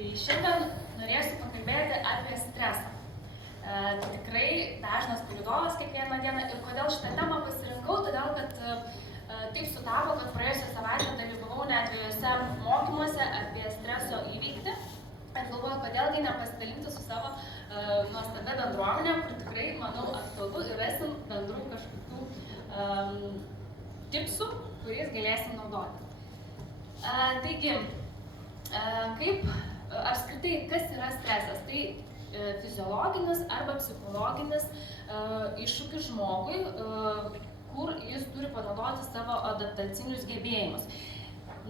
Tai šiandien norėsiu pakalbėti apie stresą. Tai tikrai dažnas palydovas kiekvieną dieną ir kodėl šitą temą pasirinkau, todėl kad taip sutapo, kad praėjusią savaitę dalyvavau net 2 mokymuose apie streso įveikti. Galvoju, kodėlgi nepasidalinti su savo nuostabia bendruomenė, kur tikrai, manau, aktualu ir rasim bendrų kažkokių tipsų, kuriais galėsim naudoti. Taigi, kaip apskritai, kas yra stresas? Tai fiziologinis arba psichologinis iššūkis žmogui, kur jis turi panaudoti savo adaptacinius gebėjimus.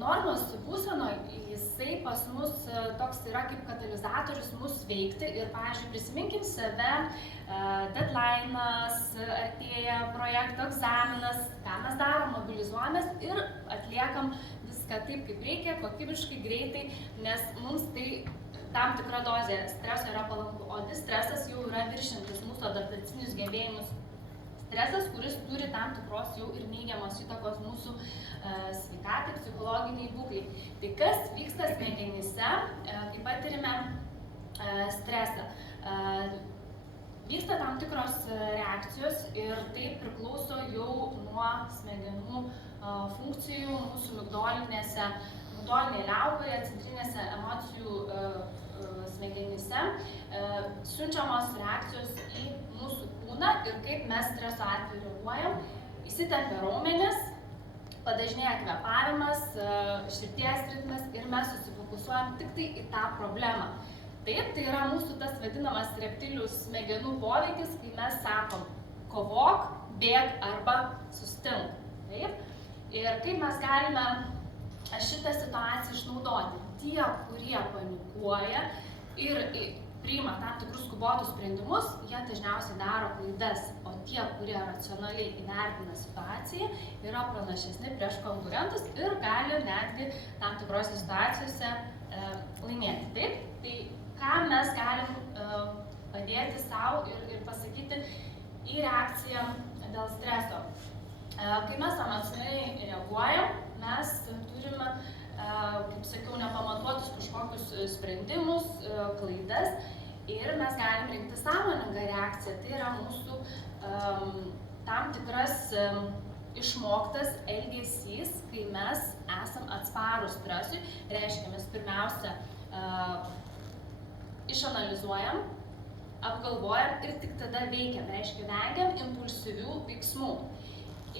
Normos būseno jisai pas mus toks yra kaip katalizatorius mus veikti ir, pavyzdžiui, prisiminkim save, deadline'as, artėja projekto egzaminas, ką mes darom, mobilizuojamės ir atliekam viską taip, kaip reikia, kokybiškai, greitai, nes mums tai tam tikra dozė streso yra palanku, o distresas jau yra viršintis mūsų adaptacinius gebėjimus. Stresas, kuris turi tam tikros jau ir neigiamos įtakos mūsų sveikatai, psichologiniai būklei. Tai kas vyksta smegenyse, kai patirime stresą? Vyksta tam tikros reakcijos ir tai priklauso jau nuo smegenų funkcijų mūsų migdolinėje liaukoje, centrinėse emocijų smegenyse, siunčiamos reakcijos į mūsų kūną ir kaip mes streso atveju reaguojam, įsitempia raumenis, padažnėja kvėpavimas, širdies ritmas ir mes susifokusuojam tik tai į tą problemą. Taip, tai yra mūsų tas vadinamas reptilių smegenų poveikis, kai mes sakom kovok, bėg arba sustink. Taip? Ir kaip mes galime šitą situaciją išnaudoti? Tie, kurie panikuoja ir priima tam tikrus skubotus sprendimus, jie dažniausiai daro klaidas, o tie, kurie racionaliai įvertina situaciją, yra pranašesni prieš konkurentus ir gali netgi tam tikrose situacijose laimėti. Taip? Tai ką mes galim padėti savo ir pasakyti į reakciją dėl streso? Kai mes emocionaliai reaguojam, mes turime, kaip sakiau, nepamatuotus kažkokius sprendimus, klaidas ir mes galim rinkti sąmoningą reakciją. Tai yra mūsų tam tikras išmoktas elgesys, kai mes esam atsparūs stresui. Reiškia, mes pirmiausia išanalizuojam, apgalvojam ir tik tada veikiam. Reiškia, vengiam impulsyvių veiksmų.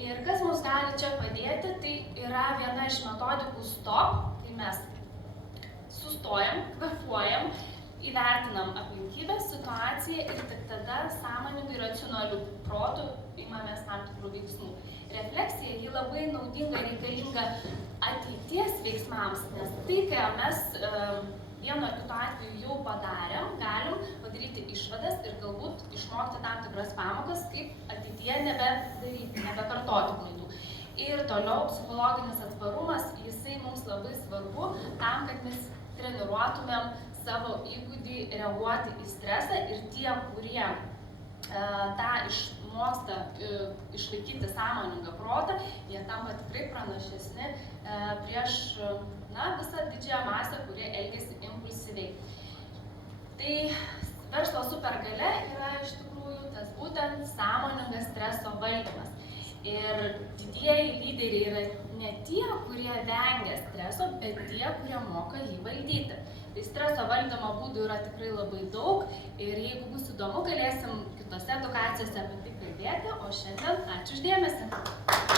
Ir kas mums gali čia padėti, tai yra viena iš metodikų stop, kai mes sustojam, kvėpuojam, įvertinam aplinkybės, situaciją ir tik tada sąmoningai racionalių protų imamės tam tikrų veiksmų. Refleksija, ji labai naudinga ir reikalinga ateities veiksmams, nes tai, ką mes vienu ar kitu atveju jau padarėm, galim padaryti išvadas ir galbūt išmokti tam tikras pamokas, kaip ateityje nebedaryti, nebekartoti klaidų. Ir toliau psichologinis atsparumas, jisai mums labai svarbu tam, kad mes treniruotumėm savo įgūdį reaguoti į stresą ir tie, kurie tą išmoksta išlaikyti sąmoningą protą, jie tampa tikrai pranašesni prieš visą didžiąją masę, kurie elgiasi impulsyviai. Tai verslo supergalia yra iš tikrųjų tas būtent sąmoningas streso valdymas. Ir didieji lyderiai yra ne tie, kurie vengia streso, bet tie, kurie moka jį valdyti. Tai streso valdymo būdų yra tikrai labai daug ir jeigu bus įdomu, galėsim kitose edukacijose apie tai kalbėti, o šiandien ačiū už dėmesį.